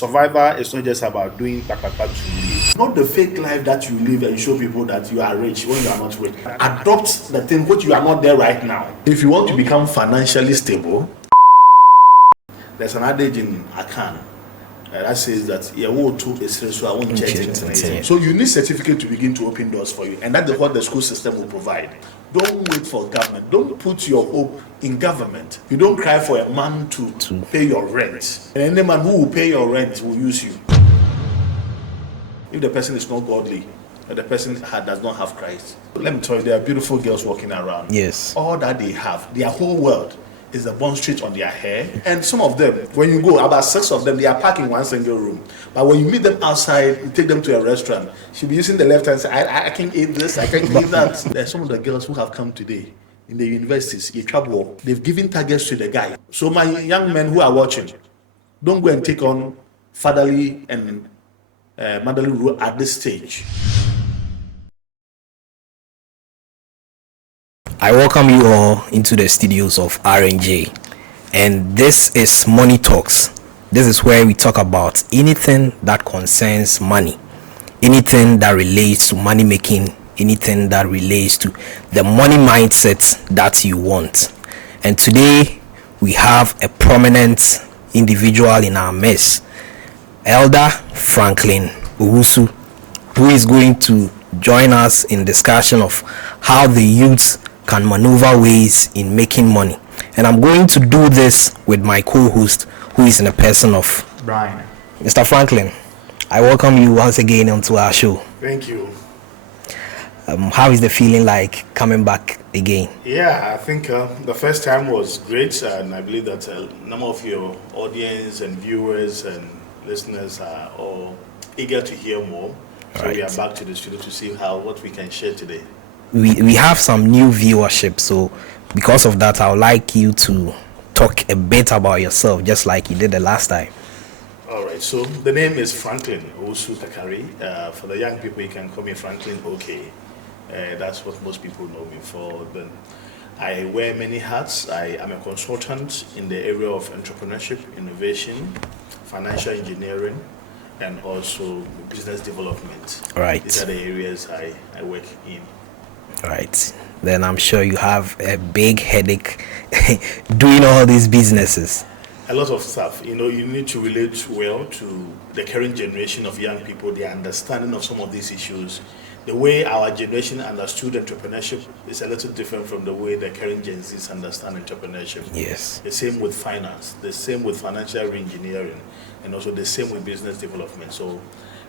Survivor is not just about doing to live. Not the fake life that you live and show people that you are rich when you are not rich. Adopt the thing which you are not there right now. If you want to become financially stable, there's an adage in Akan that says that I won't change. So you need certificate to begin to open doors for you, and that's what the school system will provide. Don't wait for government. Don't put your hope in government. You don't cry for a man to pay your rent. And any man who will pay your rent will use you. If the person is not godly, or the person does not have Christ. Let me tell you, there are beautiful girls walking around. Yes. All that they have, their whole world is a bond street on their hair. And some of them, when you go, about 6 of them, they are parking one single room. But when you meet them outside, you take them to a restaurant, she'll be using the left hand side. I can eat this, I can eat that. There are some of the girls who have come today in the universities, they've given targets to the guy. So my young men who are watching, don't go and take on fatherly and motherly rule at this stage. I welcome you all into the studios of R&G, and this is Money Talks. This is where we talk about anything that concerns money, anything that relates to money making, anything that relates to the money mindset that you want. And today we have a prominent individual in our midst, Elder Franklin Owusu, who is going to join us in discussion of how the youth can maneuver ways in making money. And I'm going to do this with my co-host, who is in the person of Brian. Mr. Franklin, I welcome you once again onto our show. Thank you. How is the feeling like coming back again? Yeah, I think the first time was great, and I believe that a number of your audience and viewers and listeners are all eager to hear more. So we are back to the studio to see what we can share today. We have some new viewership, so because of that, I would like you to talk a bit about yourself, just like you did the last time. All right, so the name is Franklin Owusu-Kakari. For the young people, you can call me Franklin OK. That's what most people know me for. Then I wear many hats. I am a consultant in the area of entrepreneurship, innovation, financial engineering, and also business development. Right. These are the areas I work in. Right. Then I'm sure you have a big headache doing all these businesses. A lot of stuff. You need to relate well to the current generation of young people, their understanding of some of these issues. The way our generation understood entrepreneurship is a little different from the way the current Gen Zs understand entrepreneurship. Yes. The same with finance, the same with financial engineering, and also the same with business development. So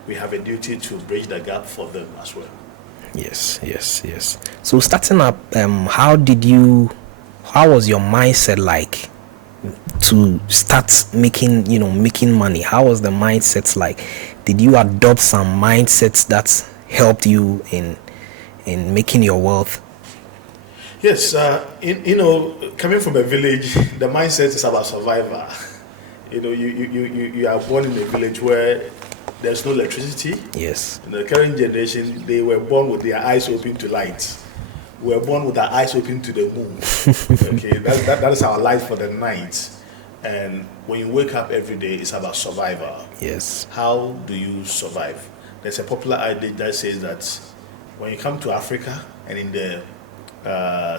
we have a duty to bridge the gap for them as well. Yes. So starting up, how was your mindset like to start making money? How was the mindset like? Did you adopt some mindsets that helped you in making your wealth? Yes, coming from a village, the mindset is about survival. You are born in a village where there's no electricity. Yes. In the current generation, they were born with their eyes open to light. We were born with our eyes open to the moon. Okay, that is our life for the night. And when you wake up every day, it's about survival. Yes. How do you survive? There's a popular idea that says that when you come to Africa and in the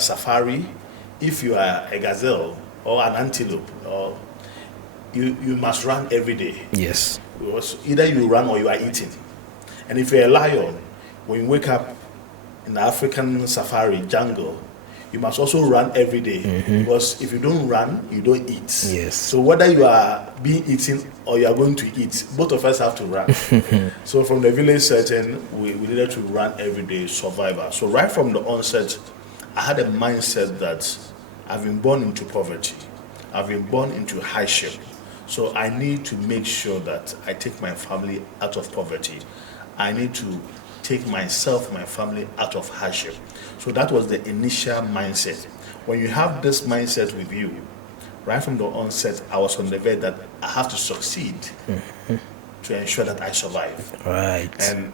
safari, if you are a gazelle or an antelope, or you must run every day. Yes. Because either you run or you are eating. And if you're a lion, when you wake up in the African safari jungle, you must also run every day. Because if you don't run, you don't eat. Yes. So whether you are being eaten or you are going to eat, both of us have to run. So from the village setting, we needed to run every day, survival. So right from the onset, I had a mindset that I've been born into poverty. I've been born into hardship. So I need to make sure that I take my family out of poverty. I need to take myself, my family out of hardship. So that was the initial mindset. When you have this mindset with you, right from the onset, I was on the verge that I have to succeed to ensure that I survive. Right. And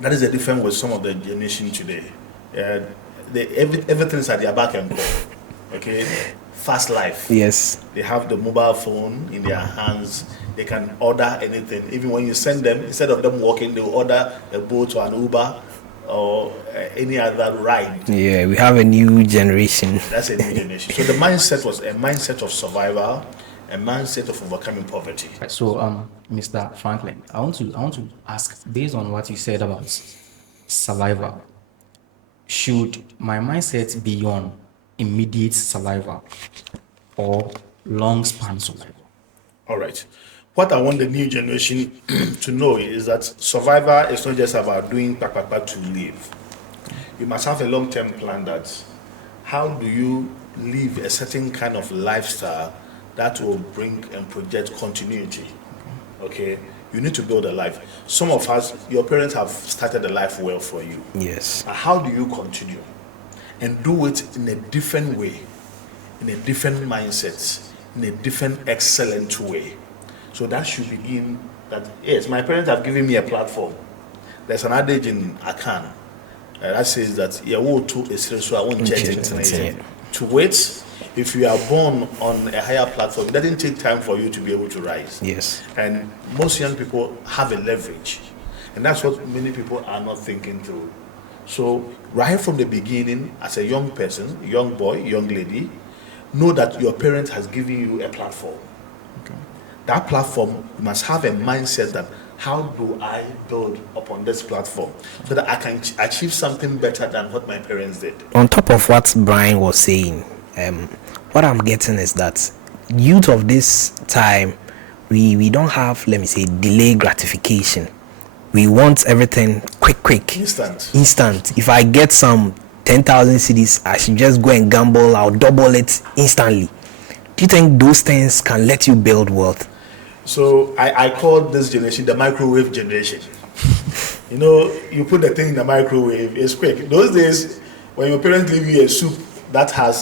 that is the difference with some of the generation today. Everything is at their back and go. Okay? fast life. Yes. They have the mobile phone in their hands. They can order anything. Even when you send them, instead of them walking, they will order a boat or an Uber or any other ride. Yeah, we have a new generation. That's a new generation. So the mindset was a mindset of survival, a mindset of overcoming poverty. So, Mr. Franklin, I want to ask, based on what you said about survival, should my mindset be on immediate survival or long span survival? All right. What I want the new generation to know is that survival is not just about doing to live. You must have a long-term plan. That how do you live a certain kind of lifestyle that will bring and project continuity. Okay, you need to build a life. Some of us, your parents have started a life well for you. Yes. But how do you continue and do it in a different way, in a different mindset, in a different excellent way? So that should begin that, yes, my parents have given me a platform. There's an adage in Akan that says that to wait. If you are born on a higher platform, it doesn't take time for you to be able to rise. Yes. And most young people have a leverage. And that's what many people are not thinking through. So right from the beginning, as a young person, young boy, young lady, know that your parent has given you a platform. Okay. That platform, you must have a mindset that, how do I build upon this platform so that I can achieve something better than what my parents did? On top of what Brian was saying, what I'm getting is that youth of this time, we don't have, let me say, delayed gratification. We want everything quick. Instant. If I get some 10,000 cedis, I should just go and gamble. I'll double it instantly. Do you think those things can let you build wealth? So I call this generation the microwave generation. You know, you put the thing in the microwave, it's quick. Those days, when your parents give you a soup that has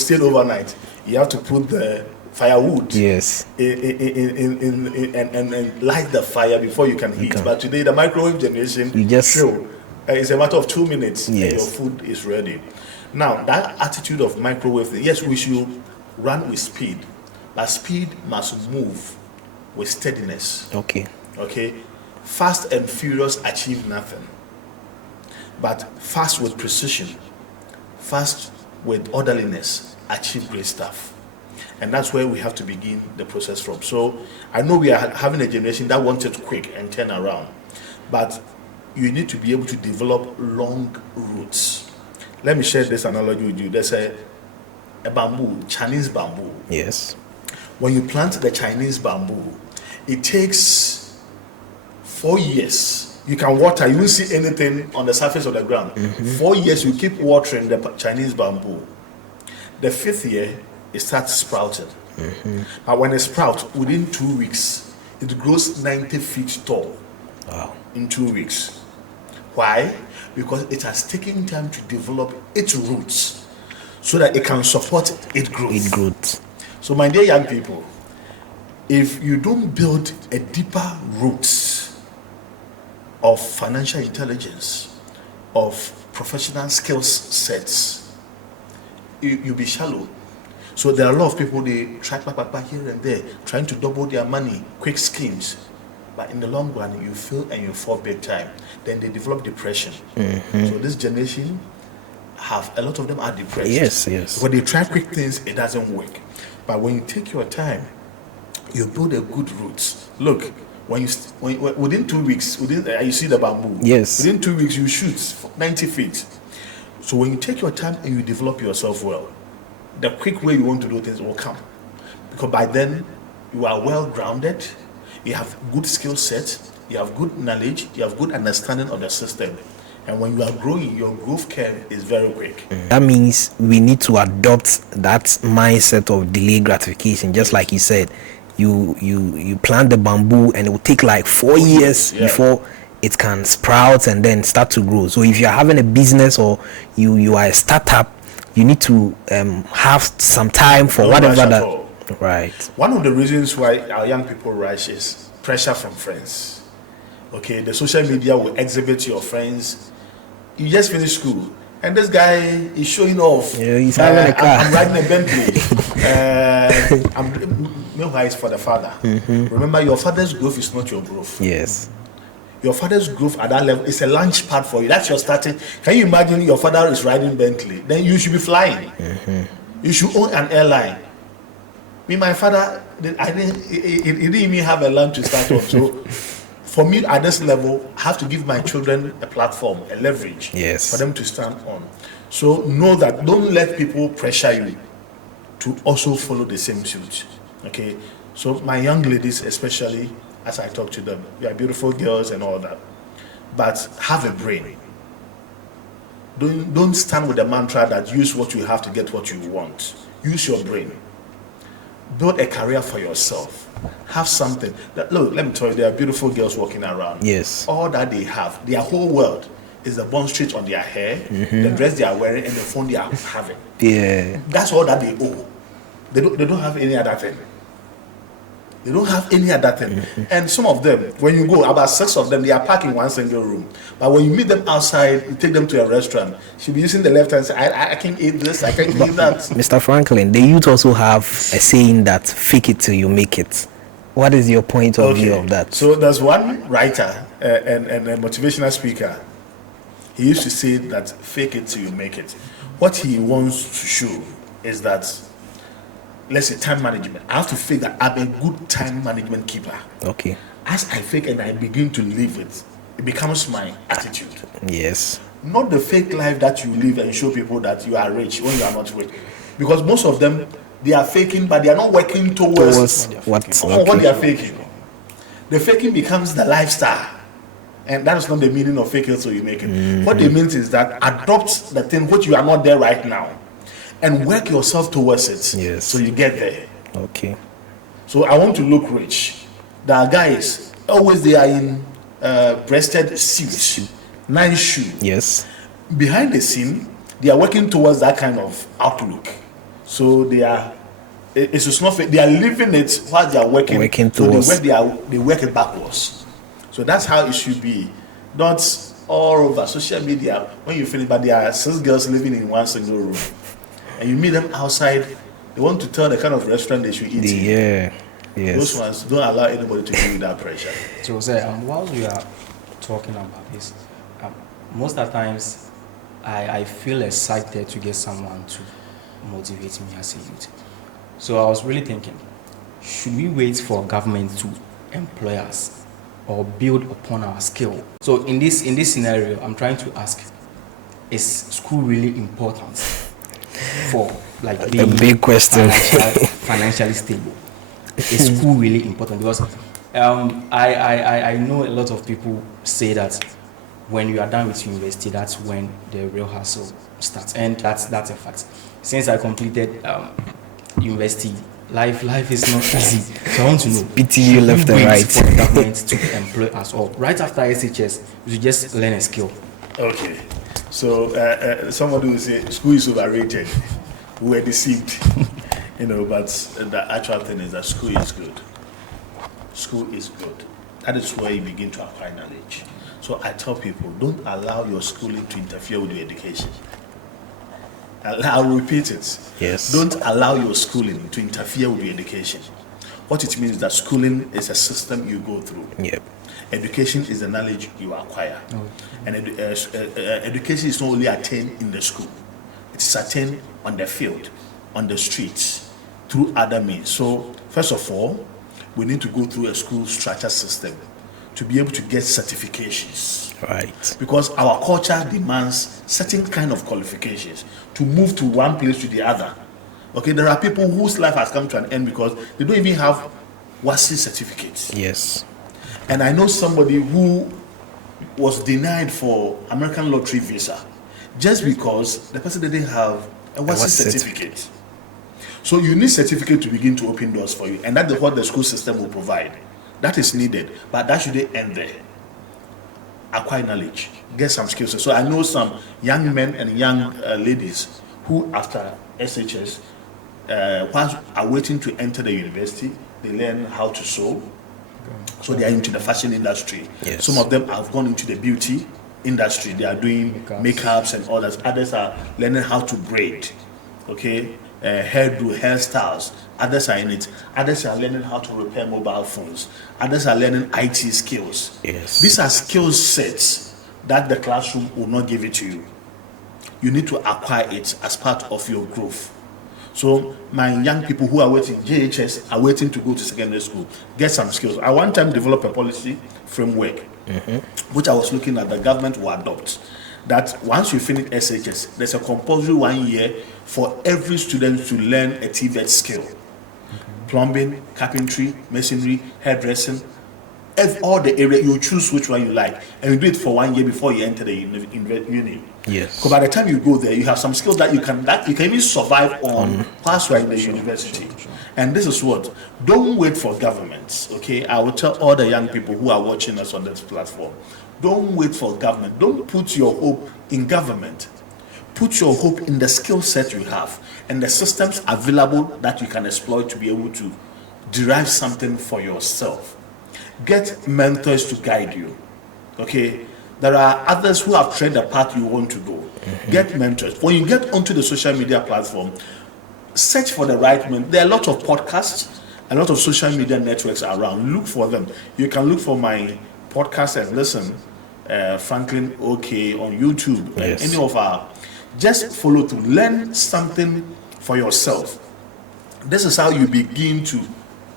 stayed overnight, you have to put the firewood, yes, and light the fire before you can heat. But today, the microwave generation, it's a matter of 2 minutes, yes, and your food is ready. Now, that attitude of microwave, yes, we should run with speed, but speed must move with steadiness. Okay. Fast and furious achieve nothing, but fast with precision, fast with orderliness, achieve great stuff. And that's where we have to begin the process from. So I know we are having a generation that wants it quick and turn around, but you need to be able to develop long roots. Let me share this analogy with you. There's a bamboo, Chinese bamboo. Yes. When you plant the Chinese bamboo, it takes 4 years. You can water, you won't see anything on the surface of the ground. 4 years, you keep watering the Chinese bamboo. The 5th year, it starts sprouting. But when it sprouts, within 2 weeks, it grows 90 feet tall. Wow. In 2 weeks. Why? Because it has taken time to develop its roots so that it can support its growth. So my dear young people, if you don't build a deeper roots of financial intelligence, of professional skills sets, you'll be shallow. So there are a lot of people, they try here and there, trying to double their money, quick schemes. But in the long run, you fail and you fall big time. Then they develop depression. So this generation, a lot of them are depressed. Yes. When they try quick things, it doesn't work. But when you take your time, you build a good roots. Look, within 2 weeks, you see the bamboo. Yes. Within 2 weeks, you shoot 90 feet. So when you take your time and you develop yourself well, the quick way you want to do things will come. Because by then, you are well grounded, you have good skill set, you have good knowledge, you have good understanding of the system. And when you are growing, your growth curve is very quick. That means we need to adopt that mindset of delayed gratification. Just like you said, you plant the bamboo and it will take like 4 years before it can sprout and then start to grow. So if you're having a business or you are a startup, you need to have some time for whatever that. Right. One of the reasons why our young people rush is pressure from friends. Okay, the social media will exhibit your friends. You just finished school And this guy is showing off. Yeah, he's having a car. I'm riding a Bentley. Meanwhile, it's for the father. Remember, your father's growth is not your growth. Yes. Your father's growth at that level is a launch pad for you. That's your starting. Can you imagine your father is riding Bentley? Then you should be flying. You should own an airline. Me, my father, he didn't even have a land to start off. So for me, at this level, I have to give my children a platform, a leverage for them to stand on. So know that, don't let people pressure you to also follow the same suit. Okay? So my young ladies, especially, as I talk to them, you are beautiful girls and all that, but have a brain. Don't stand with the mantra that use what you have to get what you want. Use your brain. Build a career for yourself. Have something. Look, let me tell you, there are beautiful girls walking around. Yes. All that they have, their whole world is the bond street on their hair, the dress they are wearing, and the phone they are having. Yeah. That's all that they owe. They don't have any other thing. They don't have any other thing. And some of them, when you go, about 6 of them, they are packed in one single room. But when you meet them outside, you take them to a restaurant, she'll be using the left hand side. I can eat this, I can eat that. Mr. Franklin, the youth also have a saying that fake it till you make it. What is your point of view of that? So there's one writer and a motivational speaker. He used to say that fake it till you make it. What he wants to show is that, let's say, time management. I have to fake that I'm a good time management keeper. Okay. As I fake and I begin to live it, it becomes my attitude. Yes. Not the fake life that you live and show people that you are rich when you are not rich. Because most of them, they are faking, but they are not working towards what they are faking. The faking becomes the lifestyle. And that is not the meaning of fake it so you make it. What it means is that adopt the thing which you are not there right now and work yourself towards it. Yes. So you get there. Okay. So I want to look rich. There are guys, always they are in breasted suits, nice shoe. Yes. Behind the scene, they are working towards that kind of outlook. So they are, it's not fake. They are living it while they are working towards. So they work it backwards. So that's how it should be. Not all over social media when you finish, but there are 6 girls living in one single room. And you meet them outside, they want to tell the kind of restaurant they should eat in. Yeah. Yes. Those ones, don't allow anybody to give you that pressure. So, sir, while we are talking about this, most of the times I feel excited to get someone to motivate me as a youth. So I was really thinking, should we wait for government to employ us or build upon our skill? So in this scenario, I'm trying to ask, is school really important for like being a big question, financially stable? Is school really important? Because I know a lot of people say that when you are done with university, that's when the real hustle starts, and that's a fact. Since I completed university, life is not easy. So I want to know, pity you left and right for the government to employ us all right after SHS, we should just learn a skill. Okay, so somebody will say school is overrated. We were deceived. But the actual thing is that school is good. School is good. That is where you begin to acquire knowledge. So I tell people, don't allow your schooling to interfere with your education. I'll repeat it. Yes. Don't allow your schooling to interfere with your education. What it means is that schooling is a system you go through. Yep. Education is the knowledge you acquire. And education is not only attained in the school. It is attained on the field, on the streets, through other means. So, first of all, we need to go through a school structure system to be able to get certifications. Right. Because our culture demands certain kind of qualifications to move to one place to the other. Okay, there are people whose life has come to an end because they don't even have WASI certificates. Yes. And I know somebody who was denied for American lottery visa just because the person didn't have a WASI certificate. So you need certificate to begin to open doors for you, and that's what the school system will provide. That is needed, but that shouldn't end there. Acquire knowledge, get some skills. So I know some young men and young ladies who, after SHS, while are waiting to enter the university, they learn how to sew. So they are into the fashion industry. Yes. Some of them have gone into the beauty industry. They are doing makeups and others. Others are learning how to braid, okay, hairdo, hairstyles. Others are in it. Others are learning how to repair mobile phones. Others are learning IT skills. Yes. These are skill sets that the classroom will not give it to you. You need to acquire it as part of your growth. So my young people who are waiting, JHS, are waiting to go to secondary school, get some skills. I one time developed a policy framework, which I was looking at the government will adopt. That once you finish SHS, there's a compulsory 1 year for every student to learn a TVET skill. Plumbing, carpentry, masonry, hairdressing, all the area, you choose which one you like, and you do it for 1 year before you enter the uni. Yes. So by the time you go there, you have some skills that you can even survive on whilst you are in the university. And this is what, don't wait for governments. Okay, I will tell all the young people who are watching us on this platform, don't wait for government. Don't put your hope in government. Put your hope in the skill set you have and the systems available that you can exploit to be able to derive something for yourself. Get mentors to guide you. Okay, there are others who have tread the path you want to go. Get mentors. When you get onto the social media platform, search for the right men. There are a lot of podcasts, a lot of social media networks around. Look for them. You can look for my podcast and listen. Franklin OK on YouTube. Yes. Any of our, just follow to learn something for yourself. This is how you begin to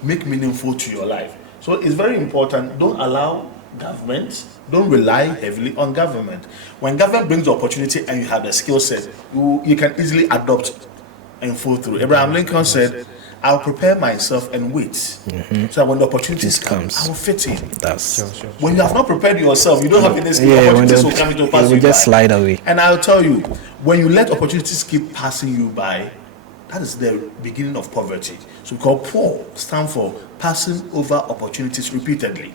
make meaningful to your life. So it's very important. Don't allow government, don't rely heavily on government. When government brings the opportunity and you have the skill set, you can easily adopt and fall through. Abraham Lincoln said, I'll prepare myself and wait. So that when the opportunities come, I will fit in. That's When you have not prepared yourself, you don't have any skill, opportunities will come into pass it will you just by. slide away. And I'll tell you, when you let opportunities keep passing you by, that is the beginning of poverty. So because poor stand for passing over opportunities repeatedly.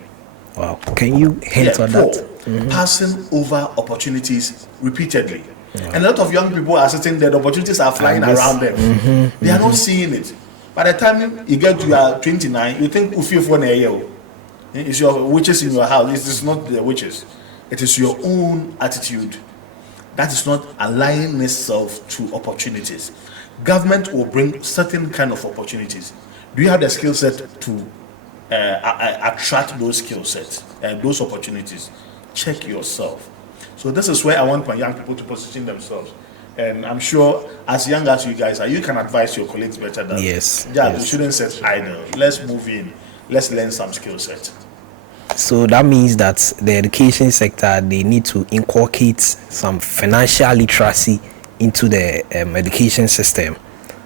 Wow. Can you hint on poor, that? passing over opportunities repeatedly. And a lot of young people are sitting there, the opportunities are flying around them. They are not seeing it. By the time you get to your 29, you think Ufio for a year. It's your witches in your house. It is not the witches. It is your own attitude that is not aligning itself to opportunities. Government will bring certain kind of opportunities. Do you have the skill set to attract those skill sets and those opportunities? Check yourself. So this is where I want my young people to position themselves. And I'm sure as young as you guys are, you can advise your colleagues better than Yes. You shouldn't sit idle. Let's move in. Let's learn some skill set. So that means that the education sector, they need to inculcate some financial literacy into the education system.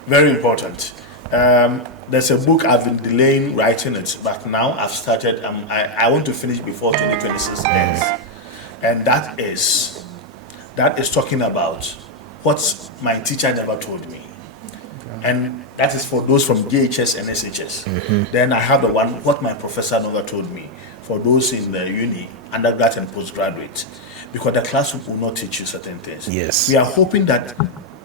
Very important. There's a book I've been delaying writing it, but now I've started. I want to finish before 2026 ends, and that is talking about what my teacher never told me, and that is for those from JHS and SHS. Then I have the one what my professor never told me for those in the uni, undergrad and postgraduate, because the classroom will not teach you certain things. Yes. We are hoping that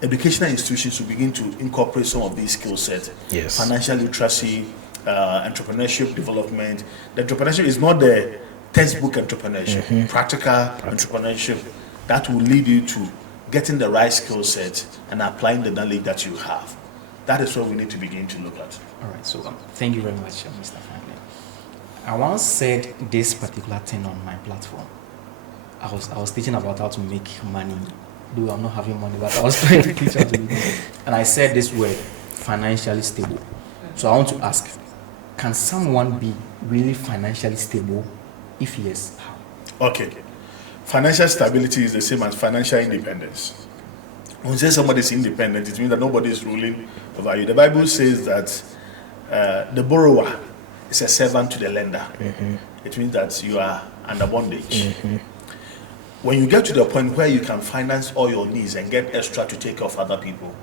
educational institutions will begin to incorporate some of these skill sets. Yes. Financial literacy, entrepreneurship development. The entrepreneurship is not the textbook entrepreneurship, practical entrepreneurship that will lead you to getting the right skill set and applying the knowledge that you have. That is what we need to begin to look at. All right, so thank you very much, Mr. Franklin. I once said this particular thing on my platform. I was teaching about how to make money. Though I'm not having money, but I was trying to teach how to make money. And I said this word, financially stable. So I want to ask, can someone be really financially stable? If yes, how? Okay. Financial stability is the same as financial independence. When you say somebody is independent, it means that nobody is ruling over you. The Bible says that the borrower is a servant to the lender. It means that you are under bondage. When you get to the point where you can finance all your needs and get extra to take care of other people,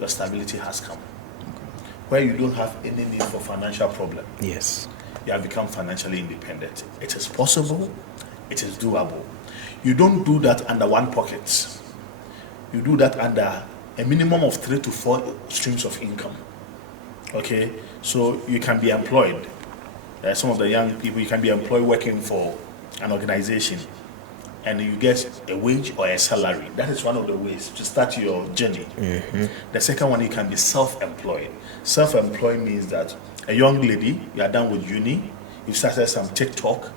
your stability has come. Where you don't have any need for financial problem. Yes. You have become financially independent. It is possible. It is doable. You don't do that under one pocket. You do that under a minimum of 3 to 4 streams of income. Okay? So you can be employed. Some of the young people, you can be employed working for an organization. and you get a wage or a salary. That is one of the ways to start your journey. The second one, you can be self-employed. Self-employed means that a young lady, you are done with uni, you started some TikTok,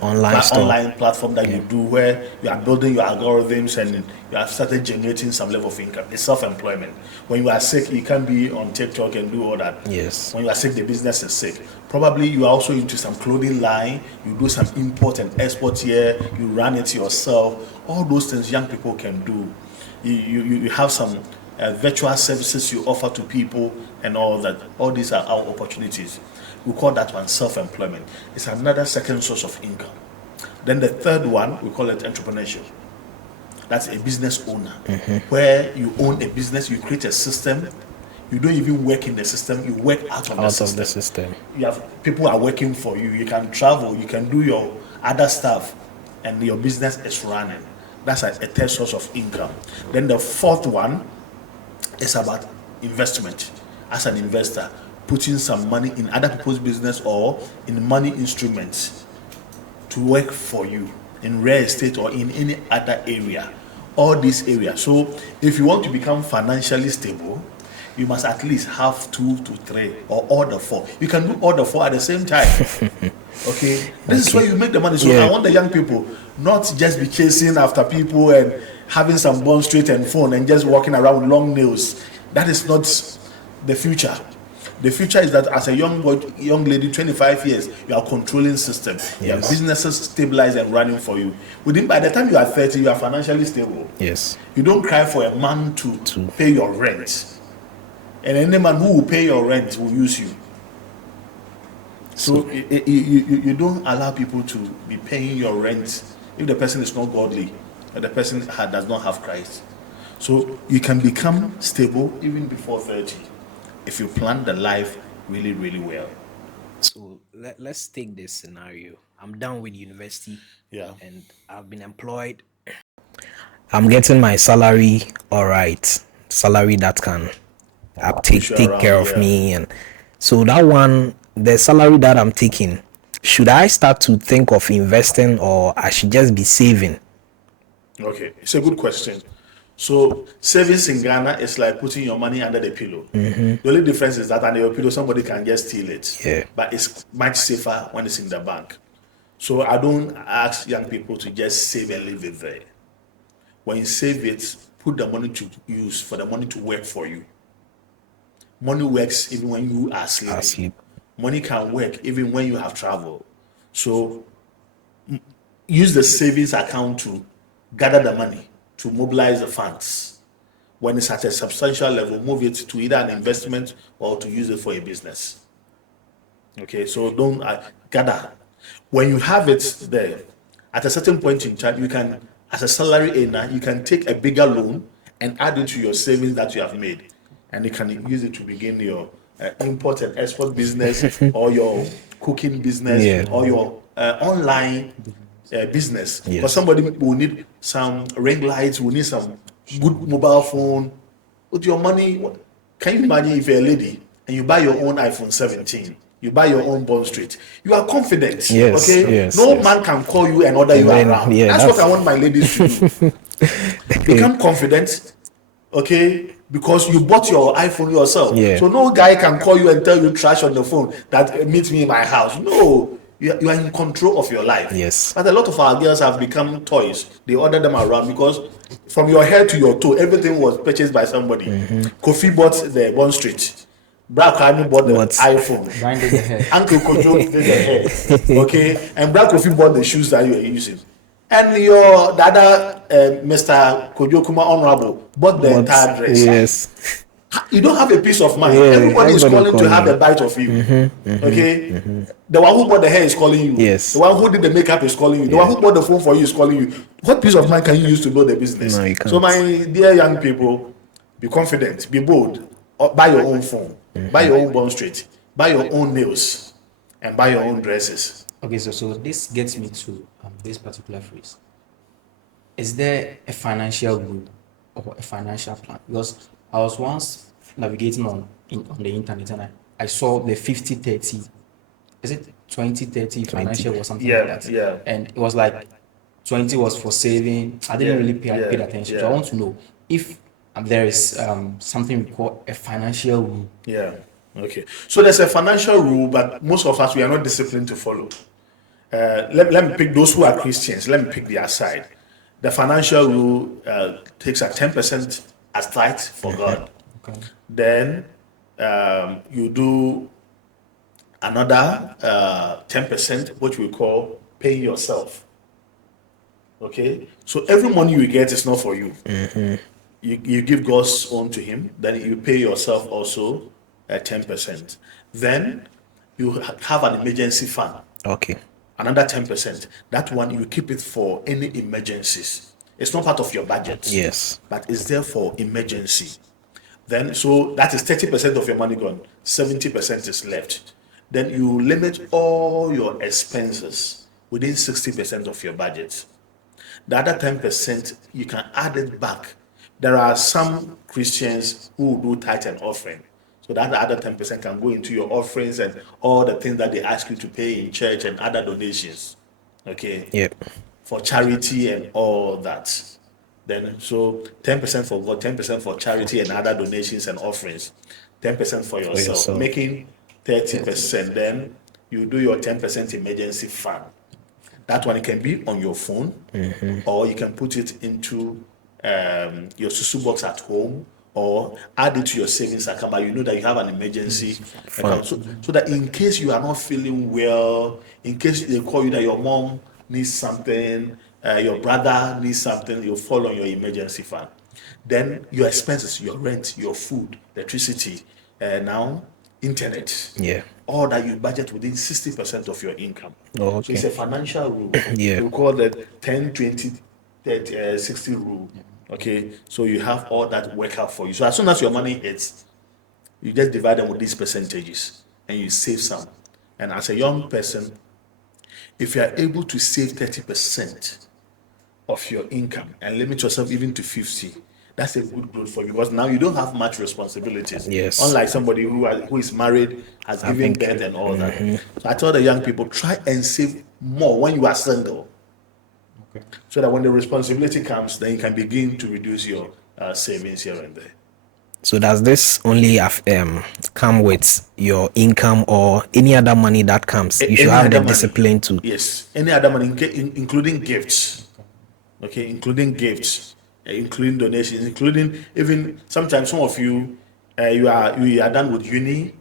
online platform that you do where you are building your algorithms and you have started generating some level of income. It's self-employment. When you are sick, you can't be on TikTok and do all that. Yes. When you are sick, the business is sick. Probably you are also into some clothing line, you do some import and export here, you run it yourself. All those things young people can do. You have some virtual services you offer to people and all that. All these are our opportunities. We call that one self-employment. It's another second source of income. Then the third one, we call it entrepreneurship. That's a business owner, where you own a business, you create a system. You don't even work in the system, you work out of the system. You have people are working for you. You can travel, you can do your other stuff, and your business is running. That's a third source of income. Then the fourth one is about investment. As an investor, putting some money in other people's business or in money instruments to work for you in real estate or in any other area. All these areas. So if you want to become financially stable, you must at least have 2 to 3 or all the 4. You can do all the 4 at the same time. Okay? This is where you make the money. So I want the young people not just be chasing after people and having some bond straight and phone and just walking around with long nails. That is not the future. The future is that as a young boy, young lady, 25 years, you are controlling system. Yes. You have businesses stabilized and running for you. By the time you are 30, you are financially stable. Yes. You don't cry for a man to pay your rent. And any man who will pay your rent will use you. So you don't allow people to be paying your rent if the person is not godly or the person does not have Christ. So you can become stable even before 30 if you plan the life really, really well. So let's take this scenario. I'm done with university. Yeah. And I've been employed. I'm getting my salary, all right. Salary that can take care of me. And so that one, the salary that I'm taking, should I start to think of investing or I should just be saving? Okay, it's a good question. So savings in Ghana is like putting your money under the pillow. The only difference is that under your pillow somebody can just steal it. Yeah. But it's much safer when it's in the bank. So I don't ask young people to just save and leave it there. When you save it, put the money to use for the money to work for you. Money works even when you are asleep. Money can work even when you have travel. So use the savings account to gather the money, to mobilize the funds. When it's at a substantial level, move it to either an investment or to use it for a business. Okay, so don't gather. When you have it there, at a certain point in time, you can, as a salary earner, you can take a bigger loan and add it to your savings that you have made. And you can use it to begin your import and export business or your cooking business or your online business. Because somebody will need some ring lights, will need some good mobile phone. With your money, can you imagine if you're a lady and you buy your own iPhone 17, you buy your own Bond Street, you are confident. No man can call you and order you around. That's what I want my ladies to do. Become confident, okay? Because you bought your iPhone yourself. So no guy can call you and tell you trash on the phone that meet me in my house. No, you are in control of your life. But a lot of our girls have become toys. They order them around because from your head to your toe, everything was purchased by somebody. Kofi bought the Bond Street. Black Kofi bought the iPhone. Uncle Kojo did the hair. Okay, and Black Kofi bought the shoes that you are using. And your dada, Mr. Kojo Kuma Honorable, bought the entire dress. You don't have a peace of mind. Everybody is calling to have a bite of you. Okay? The one who bought the hair is calling you. The one who did the makeup is calling you. The one who bought the phone for you is calling you. What peace of mind can you use to build a business? No, so my dear young people, be confident, be bold. Buy your own phone. Buy your own Bond Street. Buy your own nails. And buy your own dresses. Okay, so this gets me to this particular phrase. Is there a financial rule or a financial plan? Because I was once navigating on the internet and I saw the 50-30. Is it 20-30 financial or something Yeah, like that. yeah. And it was like 20 was for saving. I didn't really pay attention. So I yeah. want to know if there is something we call a financial rule. Yeah. Okay. So there's a financial rule, but most of us, we are not disciplined to follow. Let me pick those who are Christians. Let me pick their side. The financial rule takes a 10% as tithe for God. Okay. Then you do another 10%, which we call paying yourself. Okay, so every money you get is not for you. You give God's own to Him. Then you pay yourself also 10%. Then you have an emergency fund. Okay. Another 10%. That one you keep it for any emergencies. It's not part of your budget. Yes. But it's there for emergency. Then so that is 30% of your money gone. 70% is left. Then you limit all your expenses within 60% of your budget. The other 10% you can add it back. There are some Christians who do tithe and offering. So that other 10% can go into your offerings and all the things that they ask you to pay in church and other donations. Okay. Yep. For charity and all that. Then so 10% for God, 10% for charity and other donations and offerings, 10% for yourself, making 30%. Then you do your 10% emergency fund. That one can be on your phone, or you can put it into your susu box at home, or add it to your savings account. But you know that you have an emergency account, so that in case you are not feeling well, in case they call you that your mom needs something, your brother needs something, you fall on your emergency fund. Then your expenses, your rent, your food, electricity, now internet. Yeah. All that you budget within 60% of your income. Oh, So okay. it's a financial rule. Yeah. We call that 10, 20, 30, 60 rule. Okay. So you have all that work out for you. So as soon as your money hits, you just divide them with these percentages and you save some. And as a young person, if you are able to save 30% of your income and limit yourself even to 50, that's a good growth for you, because now you don't have much responsibilities. Yes. Unlike somebody who is married, has given birth and all that. So I tell the young people, try and save more when you are single. Okay. So that when the responsibility comes, then you can begin to reduce your savings here and there. So does this only come with your income or any other money that comes? You should have the discipline to. Yes, any other money, including gifts. Okay, including gifts, including donations, including even sometimes some of you, you are done with uni,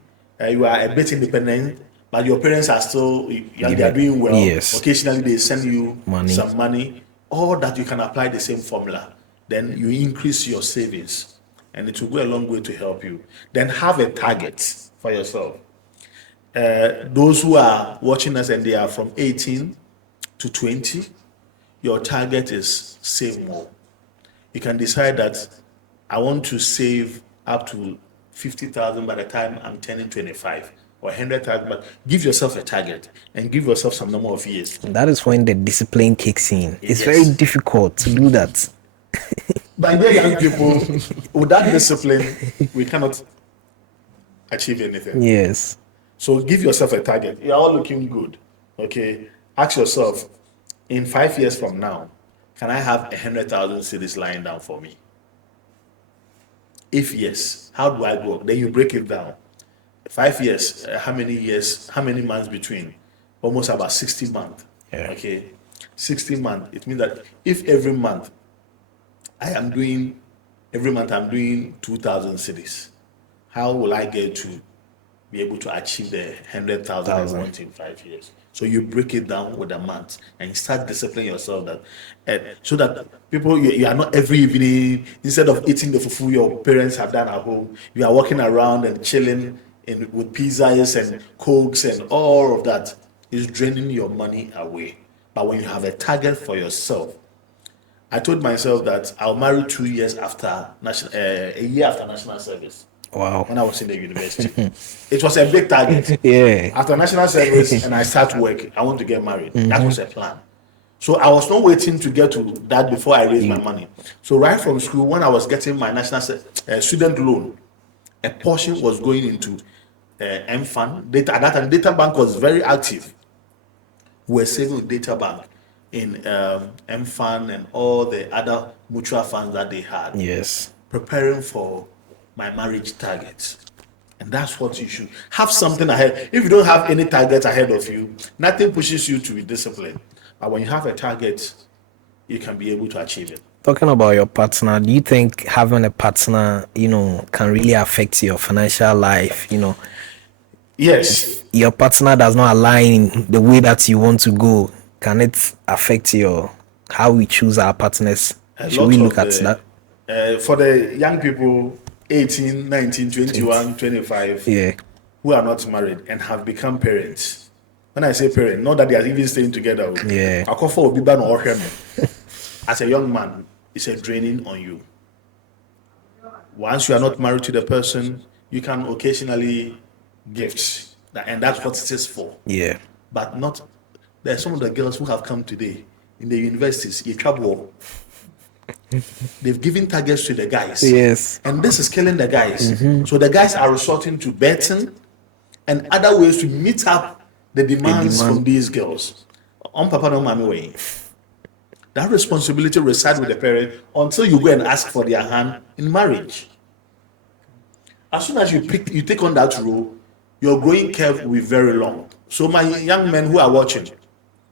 you are a bit independent, but your parents are still they are doing well. Yes. Occasionally they send you Money. some money, or that you can apply the same formula. Then you increase your savings, and it will go a long way to help you. Then have a target for yourself. Those who are watching us and they are from 18 to 20, your target is save more. You can decide that I want to save up to 50,000 by the time I'm turning 25, or 100,000. But give yourself a target and give yourself some number of years. That is when the discipline kicks in. It's Yes. very difficult to do that. But dear young people, without discipline, we cannot achieve anything. Yes. So give yourself a target. You're all looking good. Okay. Ask yourself, in 5 years from now, can I have 100,000 cedis lying down for me? If yes, how do I go? Then you break it down. 5 years, how many months between? Almost about 60 months. Yeah. Okay. 60 months. It means that if every month I'm doing 2,000 cedis, how will I get to be able to achieve the 100,000 I want in 5 years? So you break it down with a month and you start disciplining yourself that, so that people, you are not every evening, instead of eating the fufu your parents have done at home, you are walking around and chilling with pizzas and cokes and all of that. Is draining your money away. But when you have a target for yourself, I told myself that I'll marry 2 years after a year after national service. Wow. When I was in the university, it was a big target. Yeah. After national service and I start work, I want to get married. That was a plan. So I was not waiting to get to that before I raised my money. So right from school, when I was getting my national student loan, a portion was going into M-Fan. Data, at that time, Data Bank was very active. We were saving with Data Bank in M-Fan and all the other mutual funds that they had. Yes. Preparing for my marriage targets. And that's what you should have something ahead. If you don't have any targets ahead of you, nothing pushes you to be disciplined. But when you have a target, you can be able to achieve it. Talking about your partner, do you think having a partner, can really affect your financial life? Yes. Your partner does not align the way that you want to go. Can it affect how we choose our partners? Should we look at that? For the young people, 18, 19, 21, 25, who are not married and have become parents. When I say parent, not that they are even staying together. Yeah. As a young man, it's a draining on you. Once you are not married to the person, you can occasionally gift, and that's what it is for. Yeah. But not. There are some of the girls who have come today in the universities, in trouble. They've given targets to the guys. Yes. And this is killing the guys. So the guys are resorting to betting and other ways to meet up the demands from these girls. On Papa no Mami way. That responsibility resides with the parent until you go and ask for their hand in marriage. As soon as you take on that role, your growing curve will be very long. So my young men who are watching,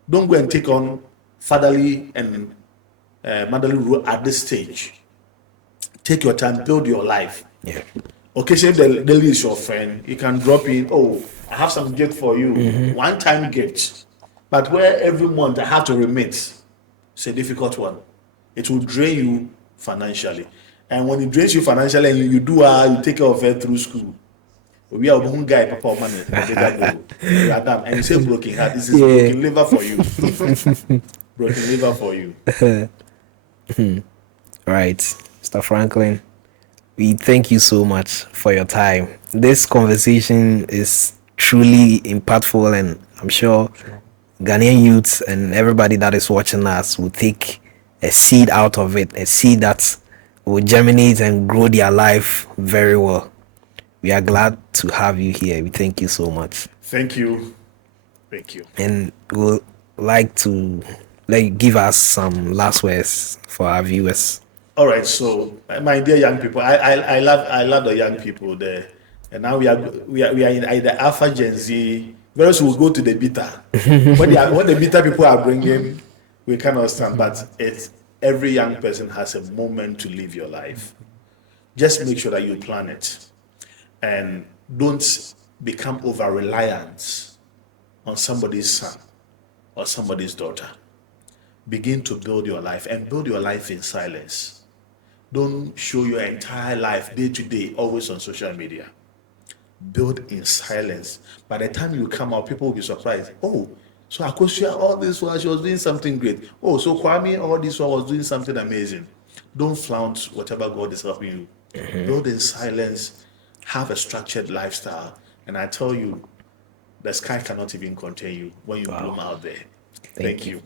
don't go and take on fatherly and motherly role at this stage. Take your time, build your life. Yeah. Occasionally, the lady is your friend. You can drop in, I have some gift for you. One-time gift. But where every month I have to remit, it's a difficult one. It will drain you financially. And when it drains you financially and you take care of her through school, we are one guy, papa money, you are done. And you say broken heart, this is broken liver for you. Broken liver for you. Right, Mr. Franklin, we thank you so much for your time. This conversation is truly impactful, and I'm sure Ghanaian youths and everybody that is watching us will take a seed out of it, a seed that will germinate and grow their life very well. We are glad to have you here. We thank you so much. Thank you. Thank you. And we'll like to give us some last words for our viewers. All right, so my dear young people, I love the young people there, and now we are in the Alpha Gen Z. Very soon we'll go to the beta. What the beta people are bringing, we cannot stand. But every young person has a moment to live your life. Just make sure that you plan it, and don't become over reliant on somebody's son or somebody's daughter. Begin to build your life, and build your life in silence. Don't show your entire life day to day, always on social media. Build in silence. By the time you come out, people will be surprised. Oh, so Akosia, all this while she was doing something great. Oh, so Kwame, all this while was doing something amazing. Don't flaunt whatever God is helping you. Build in silence. Have a structured lifestyle. And I tell you, the sky cannot even contain you when you bloom out there. Thank you.